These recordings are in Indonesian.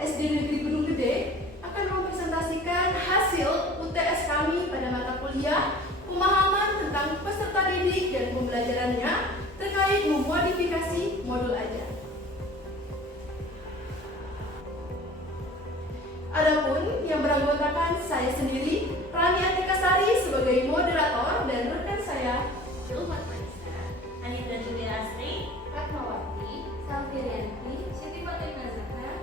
SD Negeri Gunung Gede akan mempresentasikan hasil UTS kami pada mata kuliah pemahaman tentang peserta didik dan pembelajarannya terkait memodifikasi modul ajar. Adapun yang beranggotakan saya sendiri, Rani Atika Sari sebagai moderator dan rekan saya Julmat Manisa, Anindra Julia Asri, Ratmawati, Salvirianti, Siti Fatimah Zahra.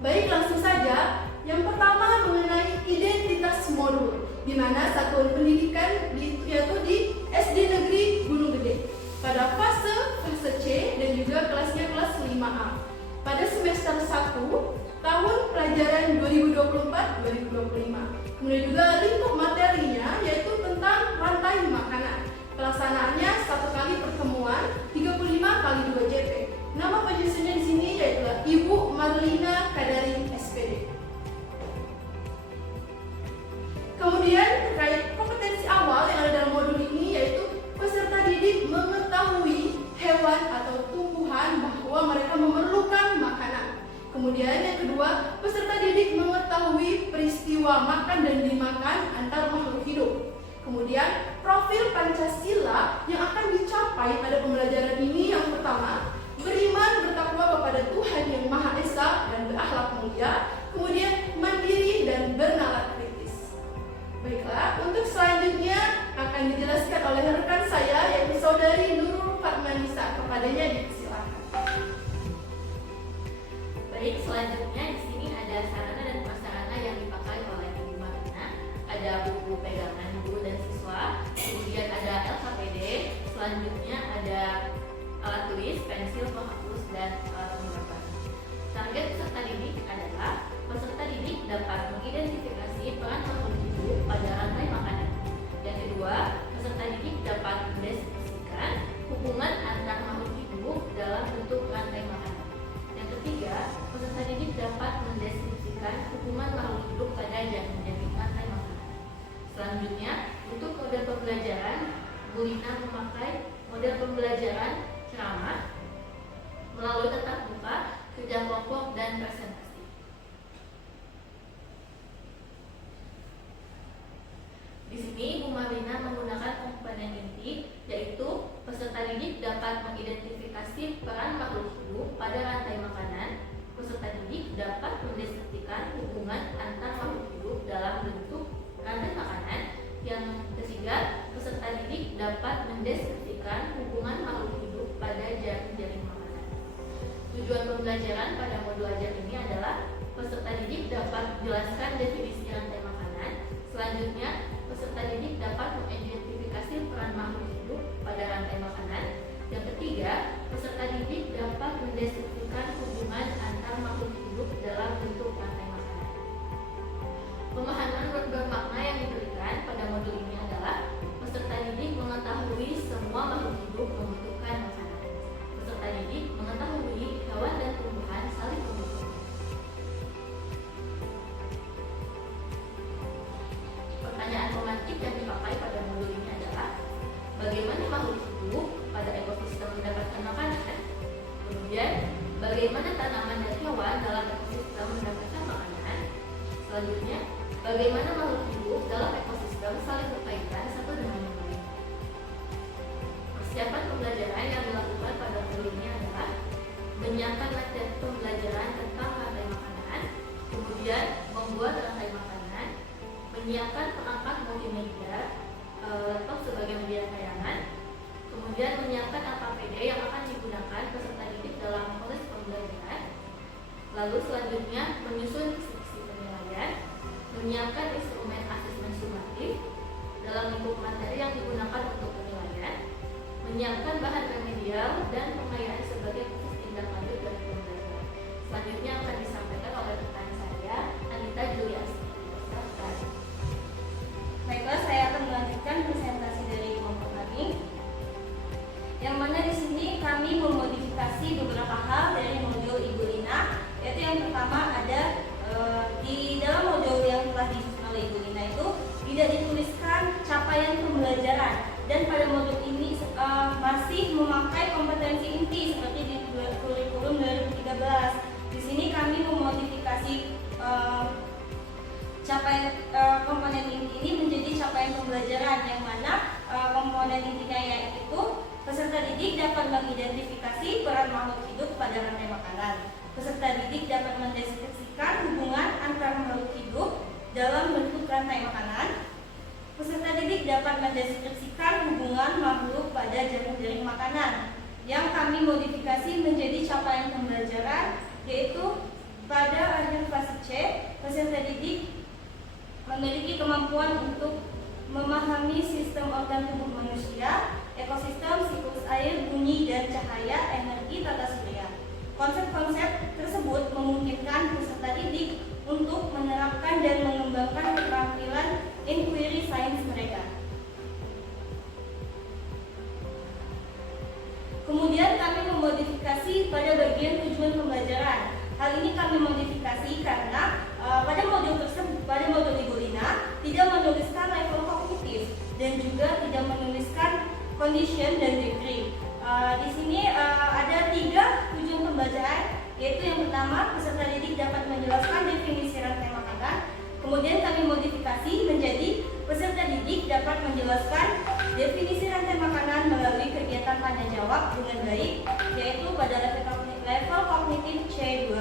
Baik, langsung saja. Yang pertama mengenai identitas modul, di mana satuan pendidikan yaitu di SD Negeri Gunung Gede pada fase C dan juga kelasnya kelas 5A. Pada semester 1 tahun pelajaran 2024-2025. Kemudian juga lingkup materinya yaitu tentang rantai makanan. Pelaksanaannya 1 kali pertemuan 35 kali 2 JP. Nama penyusunnya di sini yaitu Ibu Marlina Kadari SPD. Kemudian terkait kompetensi awal yang ada dalam modul ini yaitu peserta didik mengetahui hewan atau tumbuhan bahwa mereka memerlukan makanan. Kemudian yang kedua, peserta didik mengetahui peristiwa makan dan dimakan antar makhluk hidup. Kemudian profil Pancasila yang akan dicapai pada pembelajaran ini yang pertama, beriman bertakwa kepada Tuhan yang Maha Esa dan berakhlak mulia. Kemudian mandiri dan bernalar kritis. Baiklah, untuk selanjutnya akan dijelaskan oleh rekan saya yaitu Saudari Nurul Fatmanisa. Kepadanya dipersilakan. Baik, selanjutnya di sini ada sarana dan prasarana yang dipakai oleh Ibu Marina. Ada buku pegangan guru dan siswa, kemudian ada LKPD, selanjutnya ada alat tulis, pensil, penghapus, dan alat penggambar. Target peserta didik adalah peserta didik dapat mengidentifikasi peran makhluk hidup pada rantai makanan. Yang kedua, peserta didik dapat mendeskripsikan hubungan antar makhluk hidup dalam bentuk rantai makanan. Ketiga, peserta didik dapat mendeskripsikan hubungan makhluk hidup pada jaring-jaring rantai makanan. Selanjutnya, untuk model pembelajaran, Bu Lina memakai model pembelajaran ceramah melalui tatap muka, kerja kelompok, dan presentasi. Di sini, Bu Marina menggunakan komponen inti, yaitu peserta didik dapat mengidentifikasi peran makhluk hidup pada rantai makanan. Peserta didik dapat mendeskripsikan hubungan antar makhluk hidup dalam bentuk rantai makanan. Yang ketiga, peserta didik dapat mendeskripsikan hubungan makhluk hidup pada jaring-jaring makanan. Tujuan pembelajaran pada modul ajar ini adalah peserta didik dapat menjelaskan definisi rantai makanan. Selanjutnya, peserta didik dapat mengidentifikasi peran makhluk hidup pada rantai makanan. Yang ketiga, peserta didik dapat mendeskripsikan hubungan antar makhluk hidup dalam bentuk rantai makanan. Pemahaman bermakna yang diberikan pada modul ini adalah peserta didik mengetahui semua makhluk hidup membutuhkan makanan. Peserta didik mengetahui hewan dan tumbuhan saling membutuhkan. Pertanyaan pemantik yang dipakai pada modul ini adalah bagaimana makhluk hidup pada ekosistem mendapatkan makanan? Kemudian, bagaimana tanaman dan hewan dalam ekosistem mendapatkan makanan? Selanjutnya, bagaimana makhluk hidup dalam ekosistem saling berkaitan satu dengan yang lain? Persiapan pembelajaran yang dilakukan pada modul ini adalah menyiapkan materi pembelajaran tentang rantai makanan, kemudian membuat rantai makanan, menyiapkan perangkat multimedia, laptop sebagai media tayangan, kemudian menyiapkan LKPD yang akan digunakan peserta didik dalam proses pembelajaran. Lalu selanjutnya menyusun deskripsi penilaian, menyiapkan instrumen asesmen sumatif dalam lingkup materi yang digunakan untuk penilaian, menyiapkan bahan remedial dan pengayaan sebagai proses tindak lanjut dari pembelajaran. Selanjutnya akan disampaikan oleh rekan saya, Anita Julias. Baiklah, saya akan melanjutkan presentasi dari kelompok kami. Yang mana di sini kami memodifikasi beberapa hal dari modul Ibu Lina, yaitu yang pertama ada di dalam modul yang telah disusun oleh Ibu Lina itu tidak dituliskan capaian pembelajaran, dan pada modul ini masih memakai kompetensi inti seperti peserta didik dapat mendeskripsikan hubungan antar makhluk hidup dalam bentuk rantai makanan. Peserta didik dapat mendeskripsikan hubungan makhluk pada jaring-jaring makanan yang kami modifikasi menjadi capaian pembelajaran, yaitu pada akhir fase C, peserta didik memiliki kemampuan untuk memahami sistem organ tubuh manusia, ekosistem, siklus air, bunyi, dan cahaya, energi, tata surya. Konsep-konsep tersebut memungkinkan peserta didik untuk menerapkan dan mengembangkan keterampilan inquiry science mereka. Kemudian kami memodifikasi pada bagian tujuan pembelajaran. Hal ini kami modifikasi karena pada modul tersebut, pada modul Igulina tidak menuliskan level kognitif dan juga tidak menuliskan condition dan degree. Di sini ada 3 tujuan pembelajaran, yaitu yang pertama, peserta didik dapat menjelaskan definisi rantai makanan. Kemudian kami modifikasi menjadi peserta didik dapat menjelaskan definisi rantai makanan melalui kegiatan tanya jawab dengan baik, yaitu pada level kognitif C2.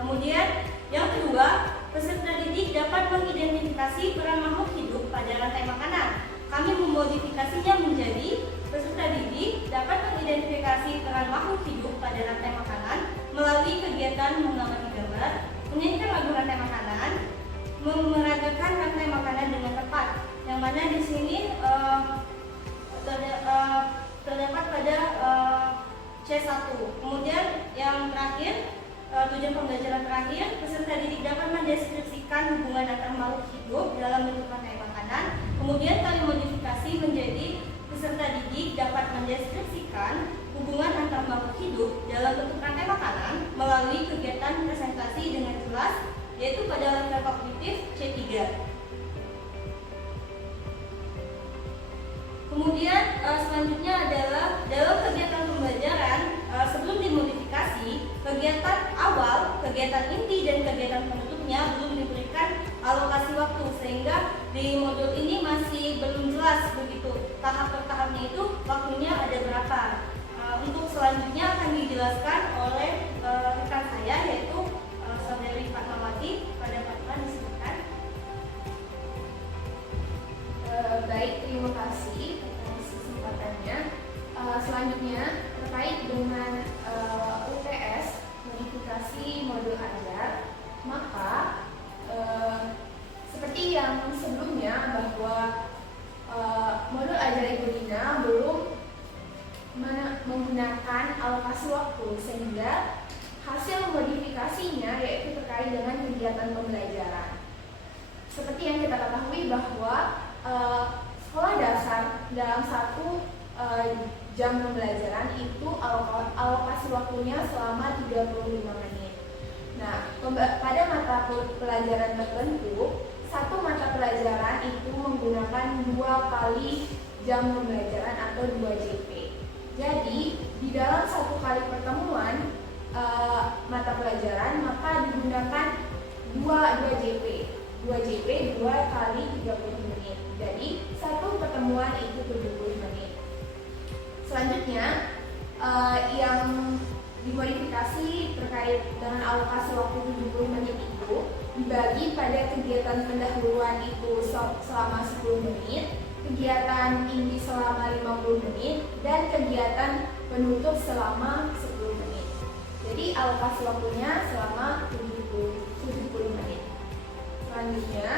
Kemudian yang kedua, peserta didik dapat mengidentifikasi peran makhluk hidup pada rantai makanan. Kami memodifikasinya menjadi peserta didik dapat mengidentifikasi peran makhluk hidup pada rantai makanan melalui kegiatan mengamati gambar, menyanyikan lagu rantai makanan, memeragakan rantai makanan dengan tepat. Yang mana di sini terdapat pada C1. Kemudian yang terakhir, tujuan pembelajaran terakhir, peserta didik dapat mendeskripsikan hubungan antar makhluk hidup dalam bentuk rantai makanan. Kemudian kami modifikasi menjadi peserta didik dapat mendeskripsikan hubungan antar makhluk hidup dalam bentuk rantai makanan melalui kegiatan presentasi dengan jelas, yaitu pada level kognitif C3. Kemudian selanjutnya adalah dalam kegiatan pembelajaran sebelum dimodifikasi, kegiatan awal, kegiatan inti, dan kegiatan penutupnya belum diberikan alokasi waktu, sehingga di modul ini masih belum jelas begitu tahap per tahapnya itu waktunya ada berapa. Untuk selanjutnya akan dijelaskan oleh rekan saya, yaitu saudari Fatmawati. Pada Fatma disebutkan. Baik, terima kasih atas kesempatannya. Selanjutnya terkait dengan UTS modifikasi modul ajar, maka seperti yang sebelumnya bahwa modul ajar Igulina belum menggunakan alokasi waktu, sehingga hasil modifikasinya yaitu terkait dengan kegiatan pembelajaran. Seperti yang kita ketahui bahwa sekolah dasar dalam satu jam pembelajaran itu alokasi waktunya selama 35 menit. Nah, pada mata pelajaran tertentu, satu mata pelajaran itu menggunakan 2 kali jam pembelajaran atau 2 JP. Jadi, di dalam 1 kali pertemuan mata pelajaran, maka digunakan 2 JP. 2 JP 2 kali 30 menit. Jadi, satu pertemuan itu 70 menit. Selanjutnya, yang dimodifikasi terkait dengan alokasi waktu 70 menit itu dibagi pada kegiatan pendahuluan itu selama 10 menit, kegiatan inti selama 50 menit, dan kegiatan penutup selama 10 menit. Jadi alokasi waktunya selama 70 menit. Selanjutnya,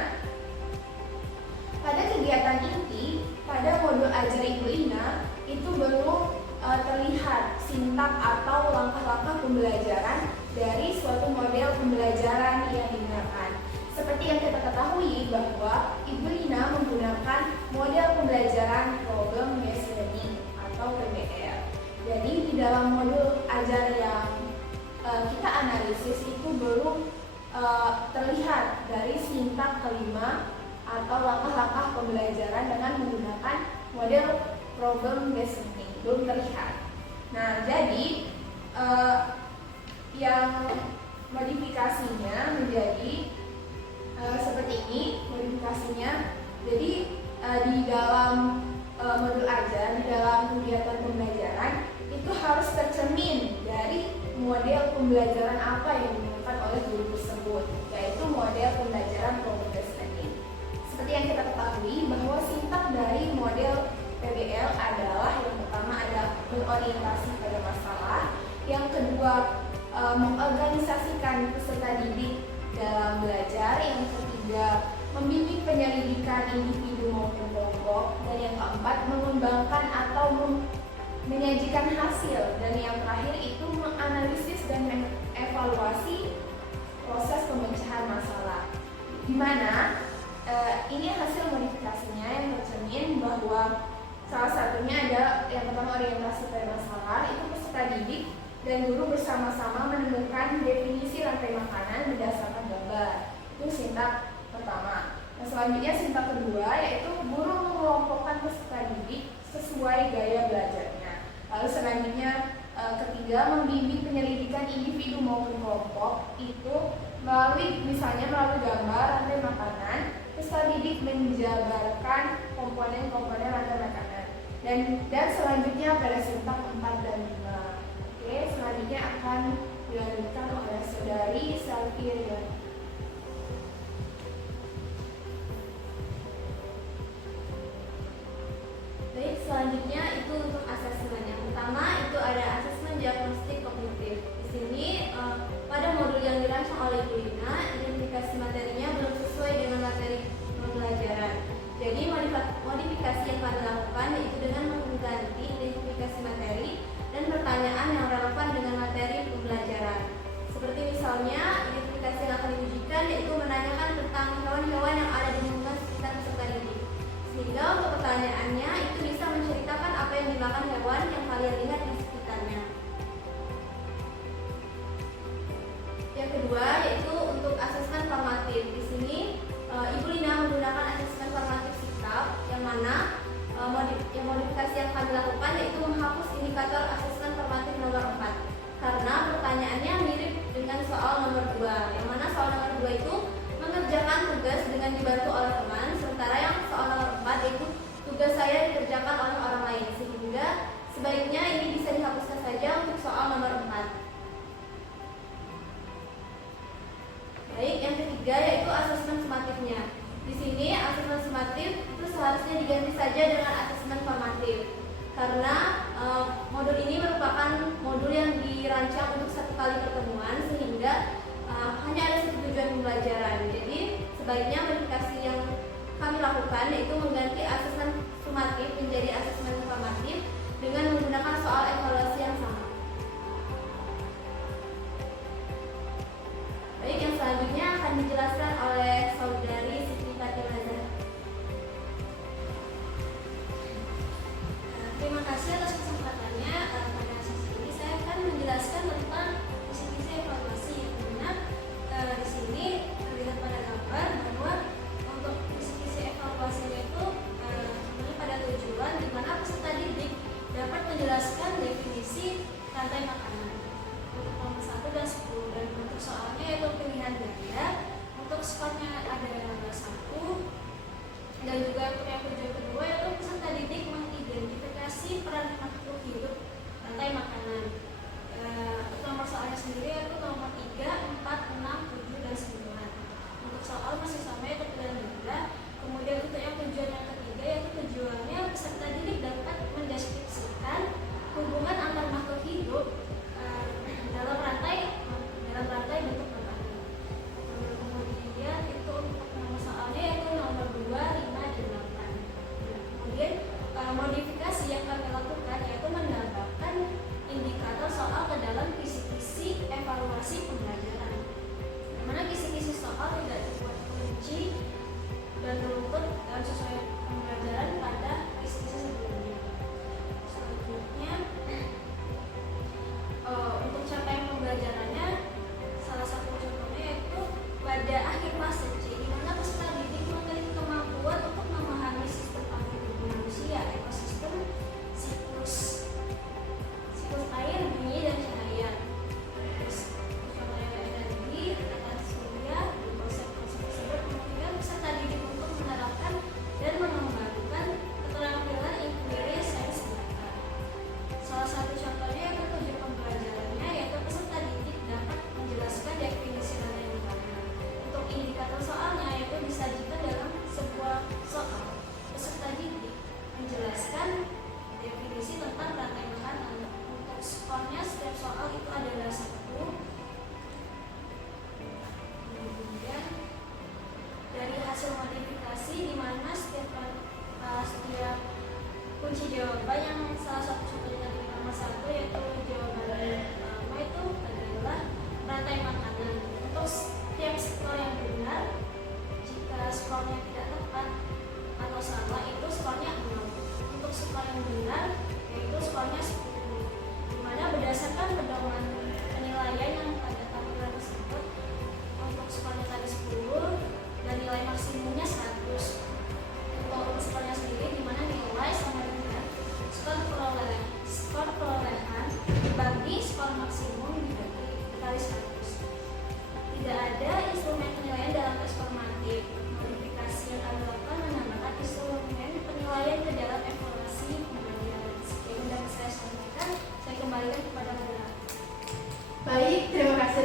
pada kegiatan inti, pada modul ajar Igulina itu belum terlihat sintak atau langkah-langkah pembelajaran dari suatu model pembelajaran yang digunakan. Seperti yang kita ketahui bahwa Igulina menggunakan model pembelajaran problem based learning atau PBL. Jadi di dalam modul ajar yang kita analisis itu belum terlihat dari sintak kelima atau langkah-langkah pembelajaran dengan menggunakan model problem based learning, belum terlihat. Nah, jadi yang modifikasinya menjadi seperti ini modifikasinya. Jadi di dalam modul ajar, di dalam kegiatan pembelajaran itu harus tercermin dari model pembelajaran apa yang digunakan oleh guru tersebut, yaitu model pembelajaran progress learning. Seperti yang kita ketahui bahwa sintak dari model PBL adalah yang pertama ada berorientasi pada masalah, yang kedua mengorganisasikan peserta didik dalam belajar, yang ketiga membimbing penyelidikan individu maupun kelompok, dan yang keempat mengembangkan atau menyajikan hasil, dan yang terakhir itu menganalisis dan mengevaluasi proses pemecahan masalah. Di mana ini hasil modifikasinya yang tercermin bahwa salah satunya ada yang pertama orientasi pada masalah, itu peserta didik dan guru bersama-sama menemukan definisi rantai makanan berdasarkan gambar. Itu sintak pertama. Nah, selanjutnya sintak kedua yaitu guru mengelompokkan peserta didik sesuai gaya belajarnya. Lalu selanjutnya ketiga membimbing penyelidikan individu maupun kelompok, itu misalnya melalui gambar rantai makanan, peserta didik menjabarkan komponen-komponen rantai makanan. Dan selanjutnya pada sintak 4 dan 5. Oke, selanjutnya akan dilanjutkan oleh saudari Salvirian. Baik, selanjutnya itu untuk asesmen. Yang pertama itu ada asesmen diagnostik kognitif. Di sini pada modul yang dirancang oleh Ibu Lina, identifikasi materinya belum sesuai dengan materi pembelajaran. Jadi modifikasi yang kami lakukan yaitu dengan mengganti identifikasi materi dan pertanyaan yang relevan dengan materi pembelajaran. Seperti misalnya identifikasi yang akan diujikan yaitu menanyakan tentang hewan-hewan yang ada di lingkungan sekitar peserta didik. Sehingga untuk pertanyaannya itu bisa menceritakan apa yang dimakan hewan yang kalian lihat di sekitarnya. Yang kedua yaitu untuk asesmen formatif. Di sini Ibu Lina menggunakan asesmen formatif sikap, yang mana modifikasi yang kami lakukan yaitu menghapus indikator asesmen formatif nomor 4 karena pertanyaannya mirip dengan soal nomor 2, yang mana soal nomor 2 itu mengerjakan tugas dengan dibantu oleh teman, sementara yang soal nomor 4 yaitu tugas saya dikerjakan oleh orang lain, sehingga sebaiknya ini bisa dihapuskan saja untuk soal nomor 4. Baik, yang ketiga yaitu asesmen sumatifnya. Di sini asesmen sumatif itu seharusnya diganti saja dengan asesmen formatif karena modul ini merupakan modul yang dirancang untuk 1 kali pertemuan sehingga hanya ada 1 tujuan pembelajaran. Jadi sebaiknya modifikasi yang kami lakukan yaitu mengganti asesmen sumatif menjadi asesmen formatif dengan menggunakan soal evaluasi yang sama. Baik, yang selanjutnya akan dijelaskan oleh saudari Siti Fatimah Zahra. Terima kasih atas kesempatannya. Pada sesi ini saya akan menjelaskan tentang kisi-kisi evaluasi yang benar. Di sini terlihat pada gambar bahwa untuk kisi-kisi evaluasi itu pada tujuan di mana peserta didik dapat menjelaskan definisi rantai makanan untuk nomor 1 dan 10, dan untuk soalnya yaitu pilihan ganda. Untuk skornya ada 1, dan juga untuk yang tujuan kedua yaitu peserta didik mengidentifikasi peran makhluk hidup rantai makanan. Untuk nomor soalnya sendiri yaitu nomor 3, 4, 6, 7, dan 9. Untuk soal masih sama yaitu pilihan ganda. Kemudian untuk yang tujuan yang ketiga yaitu tujuannya peserta didik dapat mendeskripsikan hubungan antar makhluk hidup dalam rantai bentuk makanan. Kemudian itu untuk nomor soalnya yaitu nomor 2, 5, dan 8. Kemudian modifikasi yang kami lakukan yaitu menambahkan indikator soal ke dalam kisi-kisi evaluasi pembelajaran, di mana kisi-kisi soal tidak dibuat kunci dan terukur dalam sesuai pembelajaran pada kisi-kisi sebelumnya. Selanjutnya untuk capaian pembelajarannya, salah satu contohnya yaitu pada akhir fase C, di mana peserta didik memiliki kemampuan untuk memahami sistem aktivitas manusia, ekosistem, siklus air, bunyi, dan cahaya. Terus contohnya energi, tekanan surya, dan konsep-konsep tersebut memungkinkan peserta didik untuk menerapkan dan mengembangkan keterampilan inquiry sains mereka. Salah satu contohnya yaitu tujuan pembelajarannya yaitu peserta didik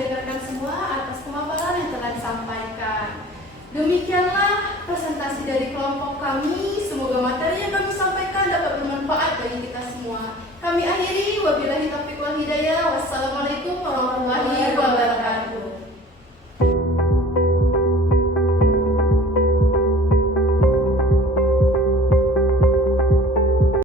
dengarkan semua atas pemaparan yang telah disampaikan. Demikianlah presentasi dari kelompok kami. Semoga materi yang kami sampaikan dapat bermanfaat bagi kita semua. Kami akhiri, wabillahi taufiq wal hidayah. Wassalamualaikum warahmatullahi wabarakatuh.